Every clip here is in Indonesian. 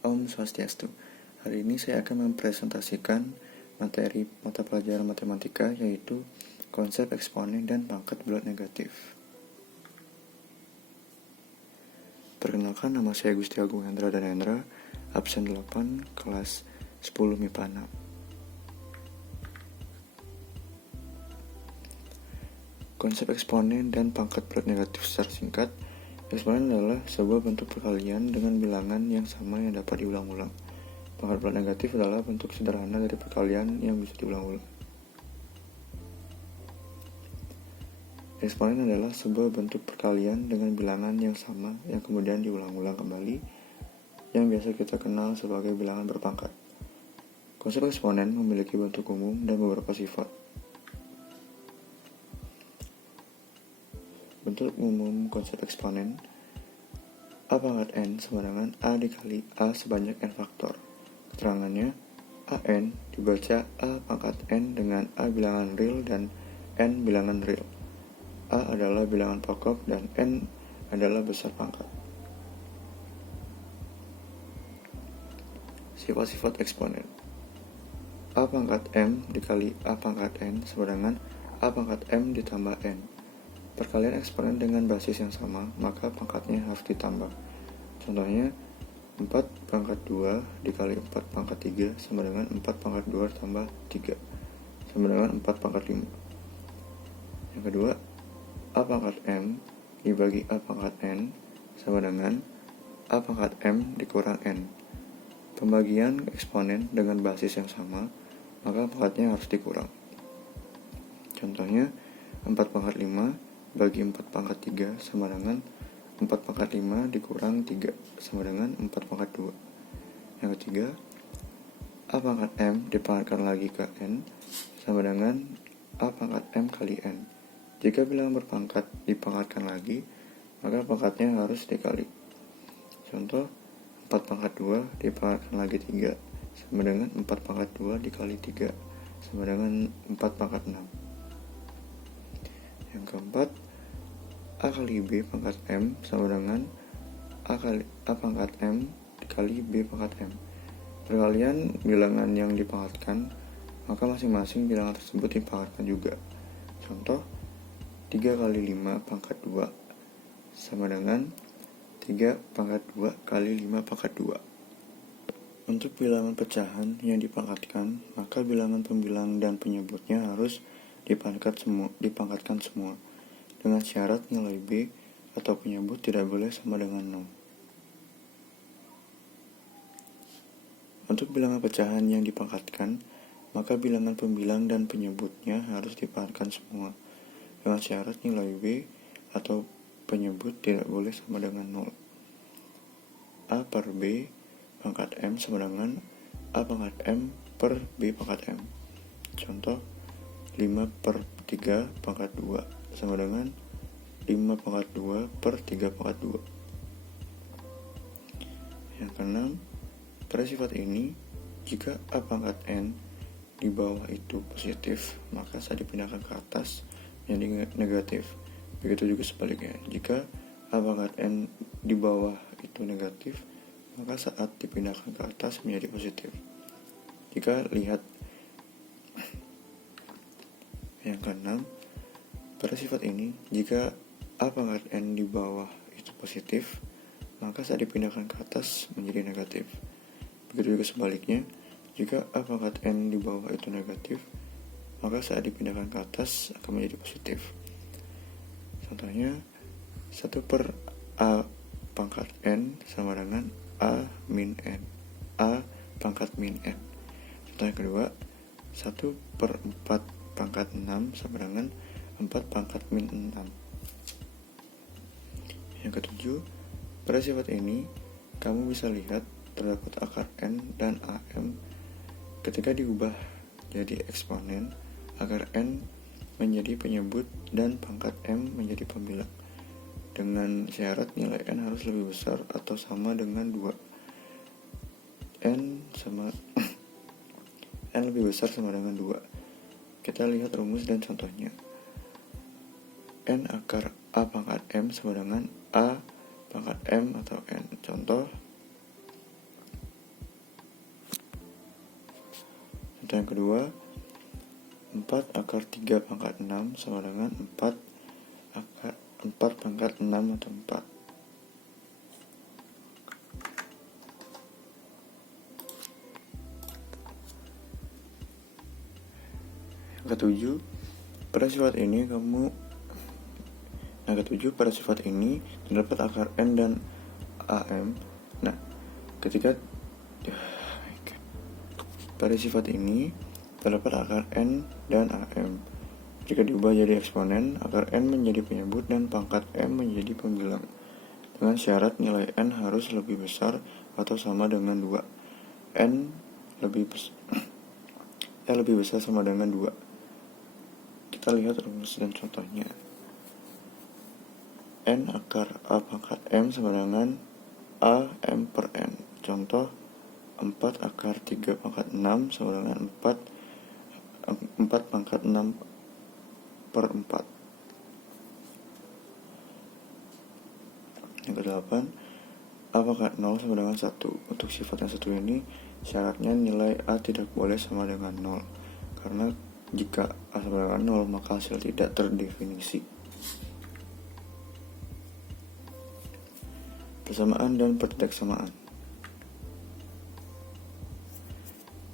Om Swastiastu. Hari ini saya akan mempresentasikan materi mata pelajaran matematika, yaitu konsep eksponen dan pangkat bulat negatif. Perkenalkan, nama saya Gusti Agung Hendra Danendra, absen 8, kelas 10 MIPA 6. Konsep eksponen dan pangkat bulat negatif secara singkat. Eksponen adalah sebuah bentuk perkalian dengan bilangan yang sama yang dapat diulang-ulang. Pangkat bulat negatif adalah bentuk sederhana dari perkalian yang bisa diulang-ulang. Eksponen adalah sebuah bentuk perkalian dengan bilangan yang sama yang kemudian diulang-ulang kembali, yang biasa kita kenal sebagai bilangan berpangkat. Konsep eksponen memiliki bentuk umum dan beberapa sifat. Bentuk umum konsep eksponen: A pangkat n sama dengan A dikali A sebanyak n faktor. Keterangannya, AN dibaca A pangkat n dengan A bilangan real dan n bilangan real. A adalah bilangan pokok dan n adalah besar pangkat. Sifat-sifat eksponen: A pangkat m dikali A pangkat n sama dengan A pangkat m ditambah n. Perkalian eksponen dengan basis yang sama, maka pangkatnya harus ditambah. Contohnya, 4 pangkat 2 dikali 4 pangkat 3 sama dengan 4 pangkat 2 tambah 3 sama dengan 4 pangkat 5. Yang kedua, A pangkat m dibagi A pangkat n sama dengan A pangkat m dikurang n. Pembagian eksponen dengan basis yang sama, maka pangkatnya harus dikurang. Contohnya, 4 pangkat 5 bagi 4 pangkat 3 sama dengan 4 pangkat 5 dikurang 3 sama dengan 4 pangkat 2. Yang ketiga, A pangkat m dipangkatkan lagi ke n sama dengan A pangkat m kali n. Jika bilangan berpangkat dipangkatkan lagi, maka pangkatnya harus dikali. Contoh, 4 pangkat 2 dipangkatkan lagi 3 sama dengan 4 pangkat 2 dikali 3 sama dengan 4 pangkat 6. Yang keempat, A kali B pangkat M sama dengan A pangkat M dikali B pangkat M. Perkalian bilangan yang dipangkatkan, maka masing-masing bilangan tersebut dipangkatkan juga. Contoh, 3 kali 5 pangkat 2 sama dengan 3 pangkat 2 kali 5 pangkat 2. Untuk bilangan pecahan yang dipangkatkan, maka bilangan pembilang dan penyebutnya harus dipangkatkan semua, dengan syarat nilai B atau penyebut tidak boleh sama dengan 0. Untuk bilangan pecahan yang dipangkatkan, maka bilangan pembilang dan penyebutnya harus dipangkatkan semua, dengan syarat nilai B atau penyebut tidak boleh sama dengan 0. A per B pangkat M sama dengan A pangkat M per B pangkat M. Contoh, 5 per 3 pangkat 2 sama dengan 5 pangkat 2 per 3 pangkat 2. Yang keenam, pada sifat ini, jika A pangkat N di bawah itu positif, maka saat dipindahkan ke atas menjadi negatif. Begitu juga sebaliknya, jika A pangkat N di bawah itu negatif, maka saat dipindahkan ke atas menjadi positif. Jika lihat yang keenam, pada sifat ini, jika A pangkat N di bawah itu positif, maka saat dipindahkan ke atas menjadi negatif. Begitu juga sebaliknya, jika A pangkat N di bawah itu negatif, maka saat dipindahkan ke atas akan menjadi positif. Contohnya, 1 per A pangkat N sama dengan A min N, A pangkat min N. Contoh yang kedua, 1 per 4 pangkat 6 sama dengan 4 pangkat min 6. Yang ketujuh, pada sifat ini, kamu bisa lihat terdapat akar N dan AM. Ketika diubah jadi eksponen, akar N menjadi penyebut dan pangkat M menjadi pembilang, dengan syarat nilai N harus lebih besar atau sama dengan 2. N lebih besar sama dengan 2. Kita lihat rumus dan contohnya. N akar A pangkat M sama dengan A pangkat M atau N. Contoh, Contoh yang kedua, 4 akar 3 pangkat 6 sama dengan 4 pangkat 6 atau 4. Yang ketujuh, pada sifat ini terdapat akar N dan AM. Nah, ketika pada sifat ini terdapat akar N dan AM. Jika diubah jadi eksponen, akar N menjadi penyebut dan pangkat M menjadi pembilang. Dengan syarat nilai N harus lebih besar atau sama dengan 2. N lebih besar sama dengan 2. Kita lihat rumus dan contohnya. N akar A pangkat M sama dengan A M per N. Contoh, 4 akar 3 pangkat 6 sama dengan 4 pangkat 6 per 4. Yang ke-8, A pangkat 0 sama dengan 1. Untuk sifat yang satu ini, syaratnya nilai A tidak boleh sama dengan 0. Karena jika A sama dengan 0, maka hasil tidak terdefinisi. Persamaan dan pertidaksamaan.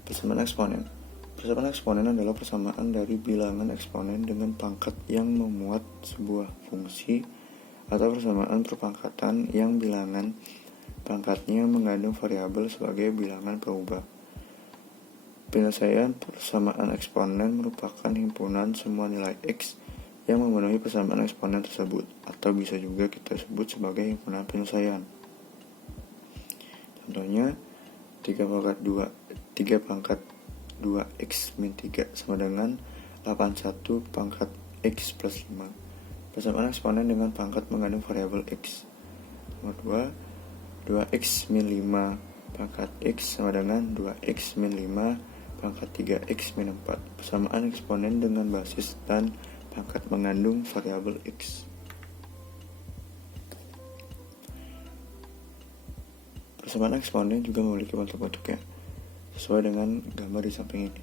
Persamaan eksponen. Persamaan eksponen adalah persamaan dari bilangan eksponen dengan pangkat yang memuat sebuah fungsi, atau persamaan perpangkatan yang bilangan pangkatnya mengandung variabel sebagai bilangan perubah. Penyelesaian persamaan eksponen merupakan himpunan semua nilai X yang memenuhi persamaan eksponen tersebut, atau bisa juga kita sebut sebagai himpunan penyelesaian. Contohnya, 3 pangkat 2x min 3 sama dengan 81 pangkat x plus 5. Persamaan eksponen dengan pangkat mengandung variabel x. Nomor 2, 2x min 5 pangkat x sama dengan 2x min 5 pangkat 3x min 4. Persamaan eksponen dengan basis dan pangkat mengandung variabel x. Persamaan eksponen juga memiliki bentuk-bentuknya, sesuai dengan gambar di samping ini.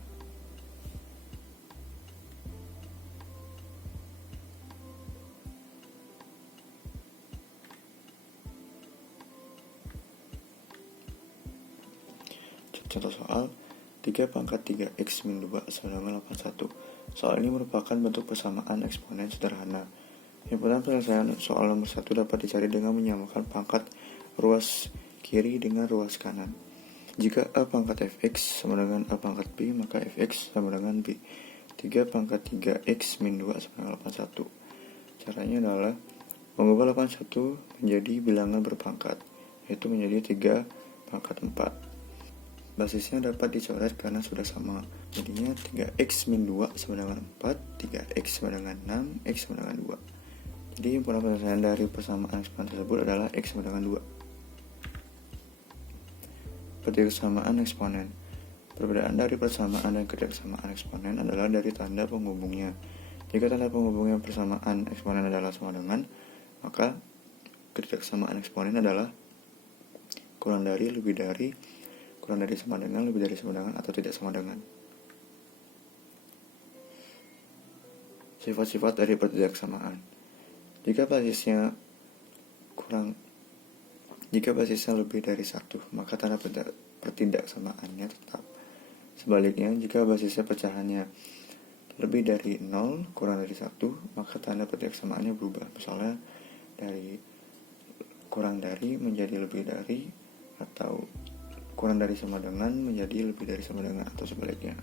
Contoh soal, 3 pangkat 3x min 2 sama dengan 81. Soal ini merupakan bentuk persamaan eksponen sederhana. Himpunan penyelesaian soal nomor 1 dapat dicari dengan menyamakan pangkat ruas kiri dengan ruas kanan. Jika A pangkat fx sama dengan A pangkat b, maka fx sama dengan b. 3 pangkat 3x min 2 sama dengan 81. Caranya adalah mengubah 81 menjadi bilangan berpangkat, yaitu menjadi 3 pangkat 4. Basisnya dapat dicoret karena sudah sama. Jadinya 3x min 2 sama dengan 4, 3x sama dengan 6, x sama dengan 2. Jadi himpunan penyelesaian dari persamaan eksponen tersebut adalah x sama dengan 2. Pertidaksamaan eksponen. Perbedaan dari persamaan dan ketidaksamaan eksponen adalah dari tanda penghubungnya. Jika tanda penghubungnya persamaan eksponen adalah sama dengan, maka ketidaksamaan eksponen adalah kurang dari, lebih dari, kurang dari sama dengan, lebih dari sama dengan, atau tidak sama dengan. Sifat-sifat dari pertidaksamaan. Jika basisnya lebih dari 1, maka tanda pertidaksamaannya tetap. Sebaliknya, jika basisnya pecahannya lebih dari 0, kurang dari 1, maka tanda pertidaksamaannya berubah. Misalnya, dari kurang dari menjadi lebih dari, atau kurang dari sama dengan menjadi lebih dari sama dengan, atau sebaliknya.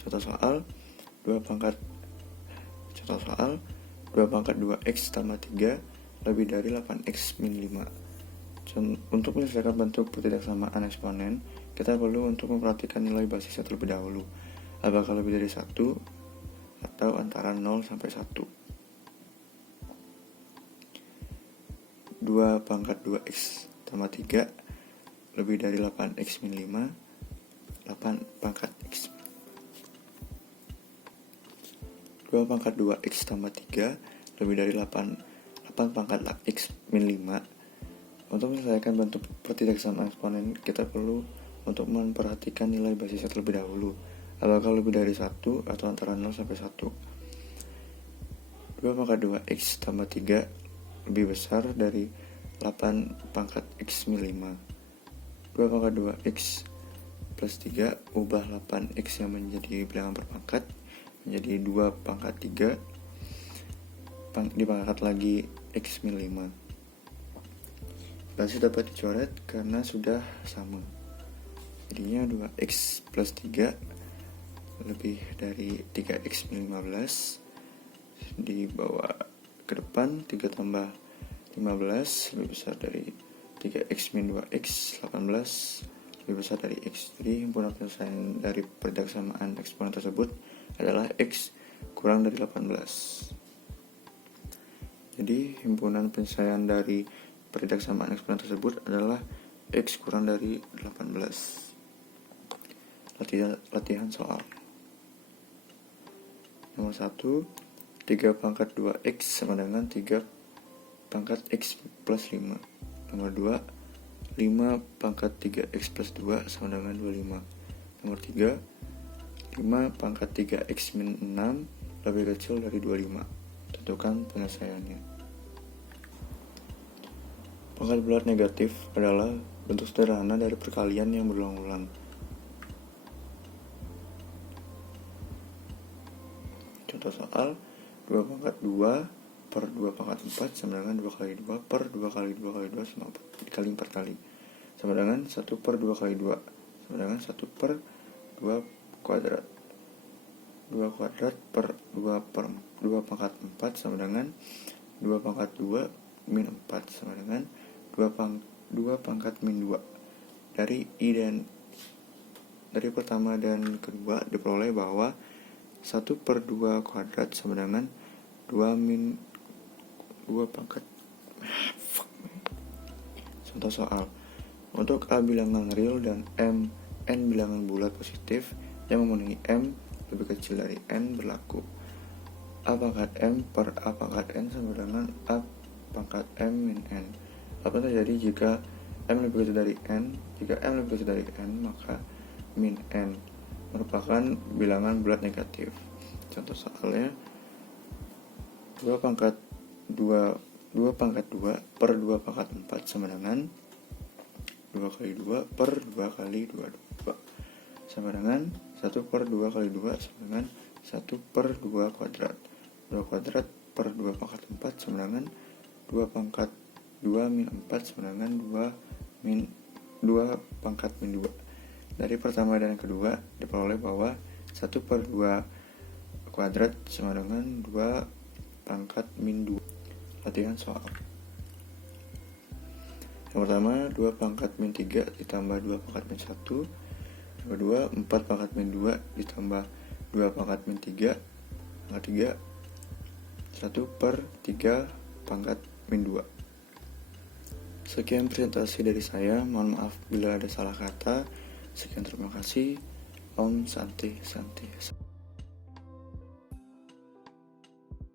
Contoh soal 2 pangkat 2x tambah 3 lebih dari 8x min 5. Untuk menyelesaikan bentuk pertidaksamaan eksponen, kita perlu untuk memperhatikan nilai basisnya terlebih dahulu. Apakah lebih dari 1 atau antara 0 sampai 1. 2 pangkat 2x tambah 3 lebih dari 8x min 5, 8 pangkat x. 2 pangkat 2x tambah 3 lebih dari 8 pangkat x min 5. Untuk menyelesaikan bentuk pertidaksamaan eksponen, kita perlu untuk memperhatikan nilai basisnya terlebih dahulu, apakah lebih dari 1 atau antara 0 sampai 1. 2 pangkat 2x tambah 3 lebih besar dari 8 pangkat x min 5. 2 pangkat 2x plus 3 ubah 8x yang menjadi bilangan berpangkat menjadi 2 pangkat 3 dipangkat lagi x min 5. Basis dapat dicoret karena sudah sama. Jadinya 2x plus 3 lebih dari 3x min 15 dibawa ke depan. 3 tambah 15 lebih besar dari 3x min 2x 18 lebih besar dari x. Jadi himpunan penyelesaian dari peridaksamaan eksponen tersebut adalah x kurang dari 18. Jadi himpunan penyelesaian dari peridaksamaan eksponen tersebut adalah x kurang dari 18. Latihan soal. Nomor 1, 3 pangkat 2x sama dengan 3 pangkat x plus 5. Nomor 2, 5 pangkat 3x plus 2 sama dengan 25. Nomor 3, 5 pangkat 3x min 6 lebih kecil dari 25. Tentukan penyelesaiannya. Pangkat bulat negatif adalah bentuk sederhana dari perkalian yang berulang-ulang. Contoh soal, 2 pangkat 2 per 2 pangkat 4 sama dengan 2 kali 2 per 2 kali 2 kali 2 sama 4 dikali 4 kali. Sama dengan 1 per 2 kali 2 sama dengan 1 per 2 kuadrat. 2 kuadrat per 2 pangkat 4 sama dengan 2 pangkat 2 min 4 sama dengan 2 pangkat min 2. Dari pertama dan kedua diperoleh bahwa 1 per 2 kuadrat sama dengan 2 min 2 pangkat. Contoh soal, untuk A bilangan real dan n bilangan bulat positif yang memenuhi M lebih kecil dari N berlaku A pangkat M per A pangkat N sama dengan A pangkat M min N. Apa terjadi jika M lebih kecil dari N? Jika M lebih kecil dari N, maka min N merupakan bilangan bulat negatif. Contoh soalnya, 2 pangkat 2 per 2 pangkat 4 sama dengan 2 kali 2 per 2 kali 2 sama dengan 1 per 2 kali 2 sama dengan 1 per 2 kuadrat. 2 kuadrat per 2 pangkat 4 sama dengan 2 pangkat 2 min 4 sama dengan 2 pangkat min 2. Dari pertama dan kedua diperoleh bahwa 1 per 2 kuadrat sama dengan 2 pangkat min 2. Latihan soal. Yang pertama, 2 pangkat min 3 ditambah 2 pangkat min 1. Yang kedua, 4 pangkat min 2 ditambah 2 pangkat min 3. Yang ketiga, 1 per 3 pangkat min 2. Sekian presentasi dari saya, mohon maaf bila ada salah kata. Sekian, terima kasih. Om Santi Santi.